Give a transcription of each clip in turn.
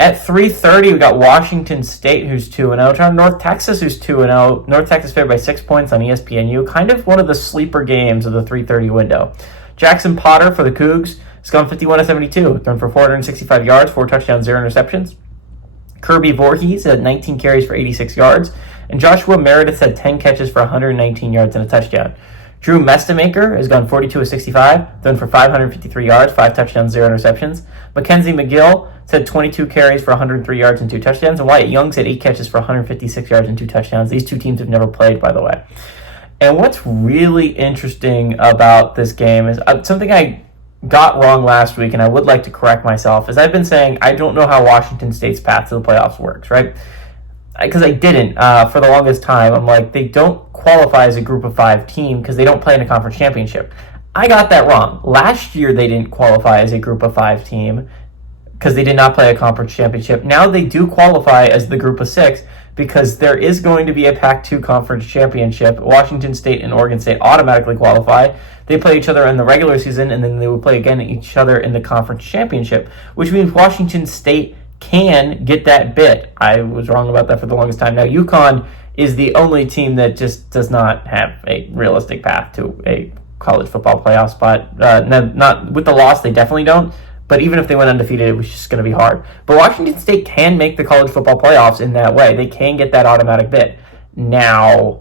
At 3:30, we got Washington State, who's 2-0, trying North Texas, who's 2-0. North Texas favored by 6 points on ESPNU. Kind of one of the sleeper games of the 3:30 window. Jackson Potter for the Cougs has gone 51-72, thrown for 465 yards, 4 touchdowns, 0 interceptions. Kirby Voorhees had 19 carries for 86 yards, and Joshua Meredith had 10 catches for 119 yards and a touchdown. Drew Mestamaker has gone 42-65, thrown for 553 yards, 5 touchdowns, 0 interceptions. Mackenzie McGill had 22 carries for 103 yards and 2 touchdowns, and Wyatt Young's had 8 catches for 156 yards and 2 touchdowns. These two teams have never played, by the way. And what's really interesting about this game is something I got wrong last week, and I would like to correct myself, is I've been saying I don't know how Washington State's path to the playoffs works, right? Because I didn't for the longest time. I'm like, they don't qualify as a group of 5 team because they don't play in a conference championship. I got that wrong. Last year they didn't qualify as a group of 5 team because they did not play a conference championship. Now they do qualify as the group of 6 because there is going to be a Pac-2 conference championship. Washington State and Oregon State automatically qualify. They play each other in the regular season, and then they will play again each other in the conference championship, which means Washington State can get that bid. I was wrong about that for the longest time. Now, UConn is the only team that just does not have a realistic path to a college football playoff spot. Not with the loss, they definitely don't. But even if they went undefeated, it was just going to be hard. But Washington State can make the college football playoffs in that way. They can get that automatic bid. Now,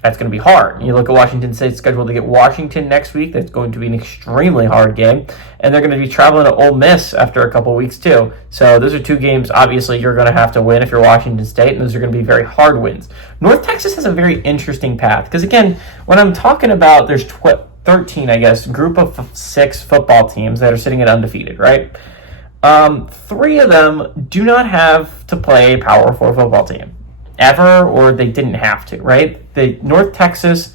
that's going to be hard. You look at Washington State's schedule to get Washington next week. That's going to be an extremely hard game. And they're going to be traveling to Ole Miss after a couple weeks, too. So those are 2 games, obviously, you're going to have to win if you're Washington State, and those are going to be very hard wins. North Texas has a very interesting path. Because, again, when I'm talking about there's 13, I guess, group of 6 football teams that are sitting at undefeated, right? 3 of them do not have to play a Power 4 football team ever, or they didn't have to, right? The North Texas,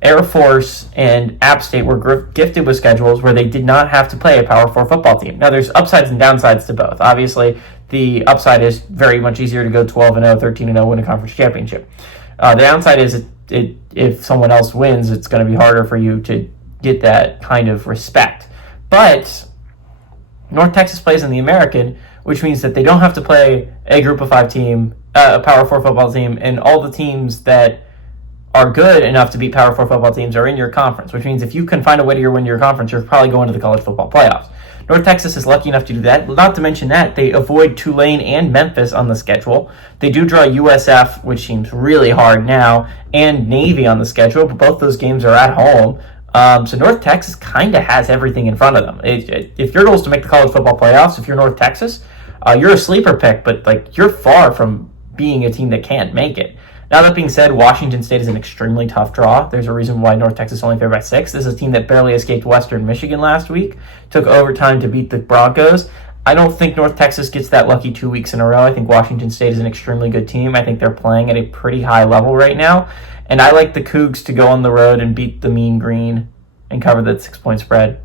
Air Force, and App State were gifted with schedules where they did not have to play a Power 4 football team. Now, there's upsides and downsides to both. Obviously, the upside is very much easier to go 12-0, 13-0, win a conference championship. The downside is if someone else wins, it's going to be harder for you to get that kind of respect. But North Texas plays in the American, which means that they don't have to play a group of 5 team, a Power 4 football team, and all the teams that are good enough to beat Power 4 football teams are in your conference, which means if you can find a way to win your conference, you're probably going to the college football playoffs. North Texas is lucky enough to do that. Not to mention that they avoid Tulane and Memphis on the schedule. They do draw USF, which seems really hard now, and Navy on the schedule, but both those games are at home. So North Texas kind of has everything in front of them. If your goal is to make the college football playoffs, if you're North Texas, you're a sleeper pick, but you're far from being a team that can't make it. Now, that being said, Washington State is an extremely tough draw. There's a reason why North Texas only favored by 6. This is a team that barely escaped Western Michigan last week, took overtime to beat the Broncos. I don't think North Texas gets that lucky 2 weeks in a row. I think Washington State is an extremely good team. I think they're playing at a pretty high level right now. And I like the Cougs to go on the road and beat the Mean Green and cover that 6-point spread.